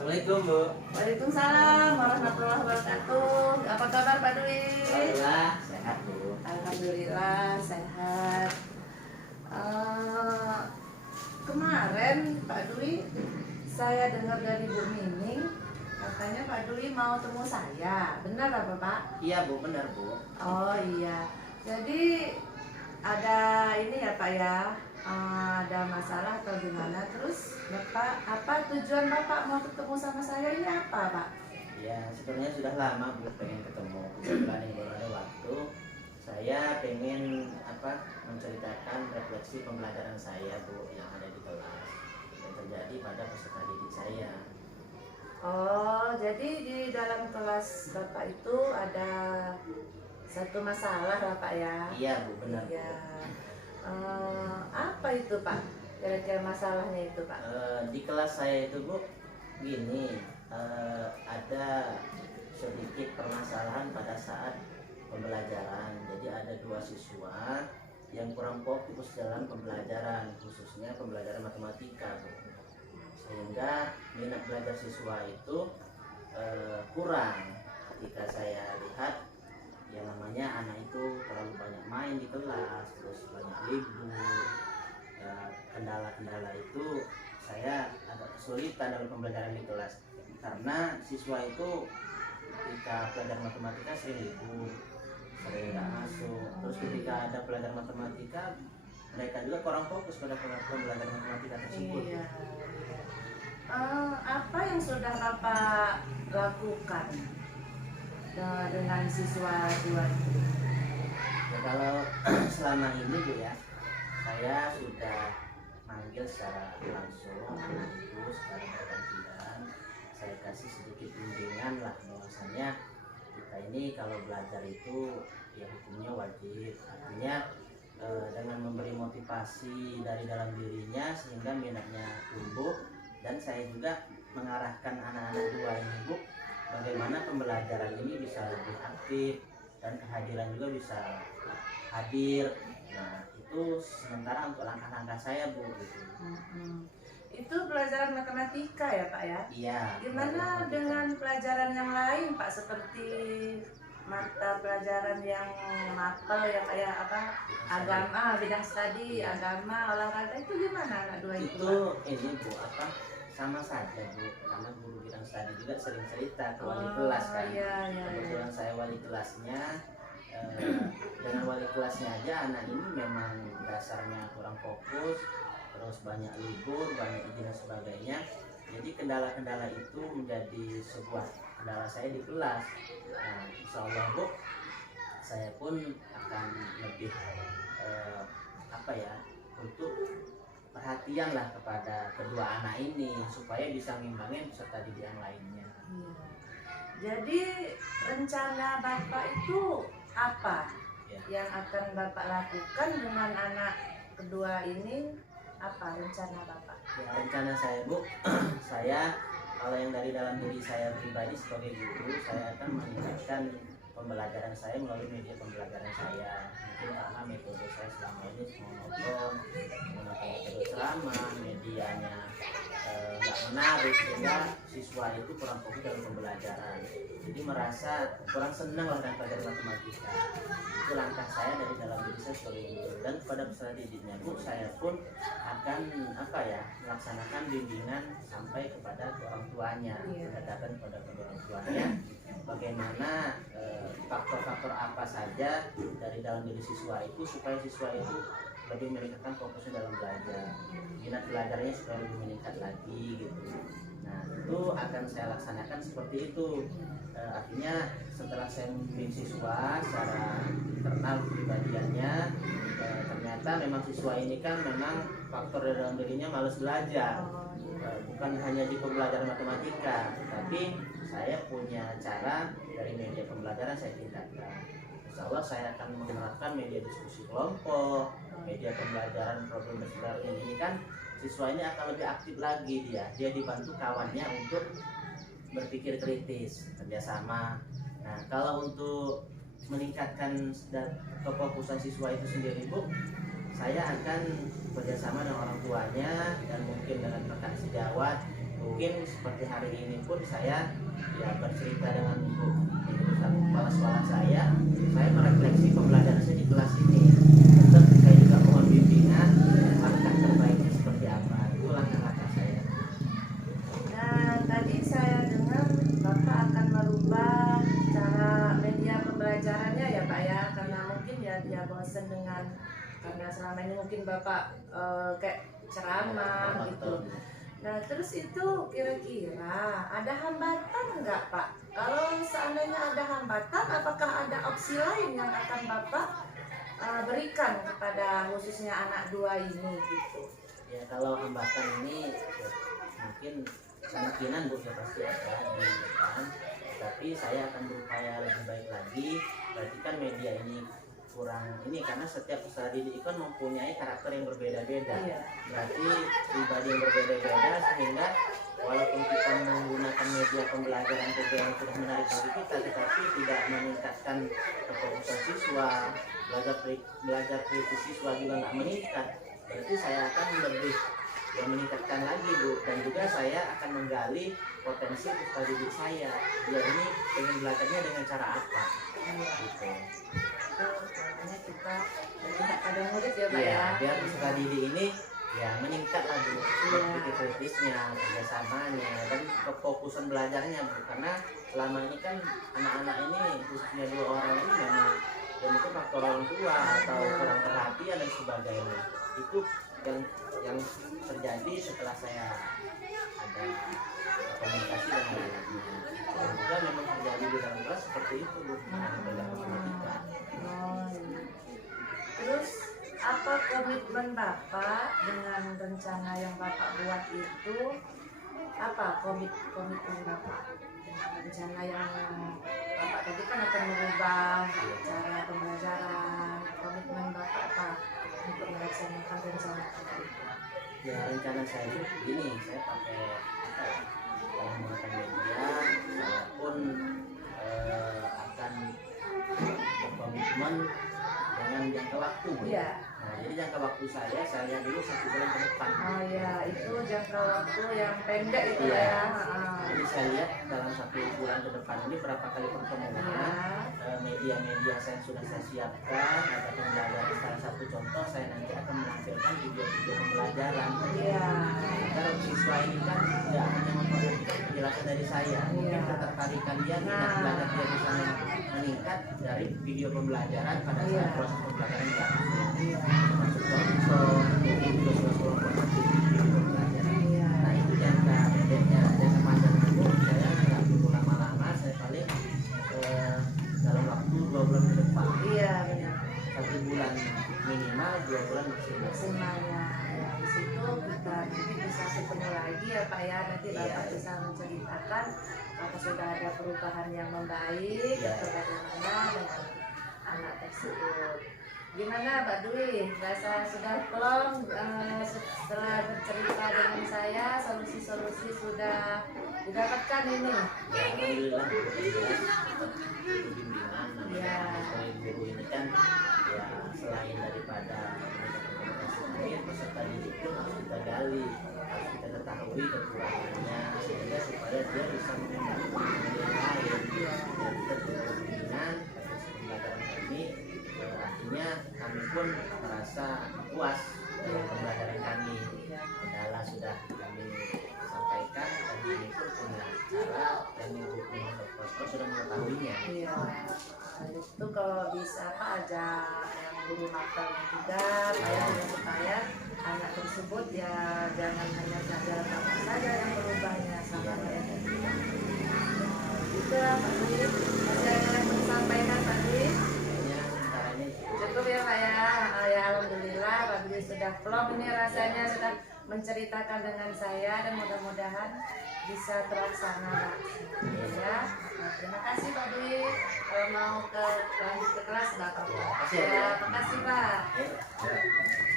Assalamualaikum Bu. Waalaikumsalam warahmatullahi wabarakatuh. Apa kabar Pak Dwi? Alhamdulillah sehat Bu. Alhamdulillah sehat. Kemarin Pak Dwi, saya dengar dari Bu Mining, katanya Pak Dwi mau temu saya. Benar apa Pak? Iya Bu, benar Bu. Oh iya. Jadi ada ini ya Pak ya, ada masalah atau gimana? Terus Bapak, apa tujuan Bapak mau ketemu sama saya ini apa Pak? Ya sebenarnya sudah lama Bu pengen ketemu. Kebetulan ini baru ada waktu. Saya pengen menceritakan refleksi pembelajaran saya Bu yang ada di kelas yang terjadi pada peserta didik saya. Oh, jadi di dalam kelas Bapak itu ada satu masalah Bapak ya? Iya Bu, benar Bu. Iya. Apa itu Pak? Kira-kira masalahnya itu Pak? Di kelas saya itu Bu gini, ada sedikit permasalahan pada saat pembelajaran. Jadi ada dua siswa yang kurang fokus dalam pembelajaran, khususnya pembelajaran matematika Bu. Sehingga minat belajar siswa itu kurang. Ketika saya lihat yang namanya anak itu terlalu banyak main di kelas, terus banyak libur, kendala-kendala itu saya agak kesulitan dalam pembelajaran di kelas karena siswa itu ketika belajar matematika sering libur, sering nggak masuk. Terus ketika ada pelajaran matematika mereka juga kurang fokus pada pembelajaran matematika tersebut. Iya. Apa yang sudah Bapak lakukan dengan siswa-siswa itu? Ya, kalau selama ini Bu ya, saya sudah manggil secara langsung anak itu secara bergantian. Saya kasih sedikit bimbingan lah bahwasanya kita ini kalau belajar itu ya hukumnya wajib. Artinya dengan memberi motivasi dari dalam dirinya sehingga minatnya tumbuh, dan saya juga mengarahkan anak-anak dua ini Bu bagaimana pembelajaran ini bisa lebih aktif dan kehadiran juga bisa hadir. Nah itu sementara untuk langkah-langkah saya Bu gitu. Itu pelajaran matematika ya Pak ya? Iya. Gimana dengan pelajaran yang lain Pak, seperti mata pelajaran yang mapel ya kayak apa, agama, bidang studi, agama, olahraga, itu gimana anak dua itu? Itu ini Bu sama saja Bu, karena guru bidang studi juga sering cerita ke wali kelas kan. Iya. Kebetulan saya wali kelasnya, dengan wali kelasnya aja anak ini memang dasarnya kurang fokus, terus banyak libur, banyak izin dan sebagainya. Jadi kendala-kendala itu menjadi sebuah kendala saya di kelas. Nah, insya Allah Bu, saya pun akan lebih untuk perhatian lah kepada kedua anak ini supaya bisa ngimbangin peserta didik yang lainnya. Iya. Jadi rencana Bapak itu apa yang akan Bapak lakukan dengan anak kedua ini? Apa rencana Bapak? Ya, rencana saya Bu, saya kalau yang dari dalam diri saya pribadi sebagai guru, saya akan meningkatkan pembelajaran saya melalui media pembelajaran saya. Mungkin karena metode saya selama ini monoton, menggunakan metode ceramah, medianya nggak menarik, sehingga siswa itu kurang fokus dalam pembelajaran. Jadi merasa kurang senang lah dengan pelajaran matematika. Itu langkah saya dari dalam diri saya sebagai guru, dan kepada peserta didiknya Bu, saya pun akan melaksanakan bimbingan sampai kepada orang tuanya, pendekatan kepada kedua orang tuanya, bagaimana faktor-faktor apa saja dari dalam diri siswa itu supaya siswa itu lebih meningkatkan fokusnya dalam belajar, minat belajarnya supaya lebih meningkat lagi gitu. Nah itu akan saya laksanakan seperti itu. Artinya setelah saya membimbing siswa secara internal kepribadiannya, ternyata memang siswa ini kan memang faktor dari dalam dirinya malas belajar, bukan hanya di pembelajaran matematika, tapi saya punya cara dari media pembelajaran saya tingkatkan. Insya Allah saya akan menerapkan media diskusi kelompok, media pembelajaran problem bersejarah ini kan siswa ini akan lebih aktif lagi, dia dibantu kawannya untuk berpikir kritis, kerjasama. Nah kalau untuk meningkatkan kefokusan siswa itu sendiri Bu, saya akan bekerjasama dengan orang tuanya dan mungkin dengan rekan sejawat mungkin seperti hari ini pun saya ya bercerita dengan ibu kepala sekolah saya merefleksi pembelajaran saya di kelas ini. Tetap saya juga mohon bimbingan langkah terbaiknya seperti apa, itu langkah-langkah saya. Nah, tadi saya dengar Bapak akan merubah cara media pembelajarannya ya Pak ya, karena mungkin ya dia bosan karena selama ini mungkin Bapak kayak ceramah gitu. Nah, terus itu kira-kira ada hambatan nggak Pak? Kalau seandainya ada hambatan, apakah ada opsi lain yang akan Bapak berikan kepada khususnya anak 2 ini gitu? Ya kalau hambatan ini ya, mungkin kemungkinan Bu ya pasti ada di depan, tapi saya akan berupaya lebih baik lagi. Berarti kan media ini kurang ini karena setiap peserta didik kan mempunyai karakter yang berbeda-beda. Iya. Berarti pribadi yang berbeda-beda sehingga walaupun kita menggunakan media pembelajaran yang sudah menarik bagi kita, tetapi tidak meningkatkan kefokusan siswa, belajar kritis siswa juga nggak meningkat. Berarti saya akan lebih meningkatkan lagi Bu, dan juga saya akan menggali potensi peserta didik saya. Dia ini ingin belajarnya dengan cara apa? Gitu. Makanya kita melihat pada murid ya Pak Ya, ya. biar peserta didik ini ya meningkat lagi berpikir kritisnya, kerjasamanya, dan kefokusan belajarnya Bu. Karena selama ini kan anak-anak ini khususnya 2 orang ini memang dan itu faktor orang tua atau kurang perhatian dan sebagainya. Itu yang terjadi setelah saya ada komunikasi dengan anaknya. Dan juga memang terjadi di dalam kelas seperti itu Bu, belajar matematika. Terus apa komitmen Bapak dengan rencana yang Bapak buat itu? Apa komitmen Bapak dengan rencana yang Bapak tadi kan akan merubah cara pembelajaran? Komitmen Bapak apa untuk melaksanakan rencana itu? Ya rencana saya itu begini, saya pakai apa ya, kalau menggunakan media saya pun akan berkomitmen dengan jangka waktu Bu. Iya. Nah jadi jangka waktu saya lihat dulu 1 bulan ke depan. Oh ya, itu jangka waktu yang pendek itu Iya. ya. Jadi saya lihat dalam 1 bulan ke depan ini berapa kali pertemuan, media-media saya sudah saya siapkan. Ada pembelajaran, salah satu contoh saya nanti akan menampilkan video-video pembelajaran. Iya. Agar siswa ini kan tidak hanya memperhatikan penjelasan dari saya, mungkin ketertarikan dia minat belajar dia bisa meningkat dari video pembelajaran pada saat proses pembelajaran berlangsung. Termasuk contoh, mungkin juga sekolah formatif video pembelajaran. Nah itu jangka pendeknya, jangka panjangnya Bu, saya nggak perlu lama-lama, saya paling dalam waktu 2 bulan ke depan. Iya benar. 1 bulan minimal, 2 bulan maksimal. Maksimalnya ya, di situ kita mungkin bisa ketemu lagi ya Pak ya, nanti Bapak Iya. bisa menceritakan apakah sudah ada perubahan yang membaik atau bagaimana dengan anak tersebut. Gimana Pak Dwi, rasa sudah plong setelah bercerita dengan saya, solusi-solusi sudah didapatkan ini? Ya, alhamdulillah bimbingan dari guru ini kan ya selain daripada peserta didik pun harus kita gali, harus kita ketahui kekurangannya sehingga supaya dia bisa membantu yang lain. Dan kita juga bimbingan atas pembelajaran kami, artinya kami pun merasa puas dalam pembelajaran kami. Kendala sudah kami sampaikan dan kami pun punya cara dan ibu sudah mengetahuinya. Iya, itu kalau bisa Pak aja yang guru makalnya juga, supaya anak tersebut ya jangan hanya pelajaran Bapak saja yang berubahnya sama kayak tadi. Juga Pak Dwi, masih ada yang mau disampaikan Pak Dwi? Kayaknya sementara ini Cukup ya Pak ya. Ya alhamdulillah Pak Dwi sudah plong ini rasanya sudah menceritakan dengan saya dan mudah-mudahan bisa terlaksana ya. Nah, terima kasih Pak Dwi. Kalau mau lanjut ke kelas Bapak. Terima kasih, Ya, ya. terima kasih Pak. ya.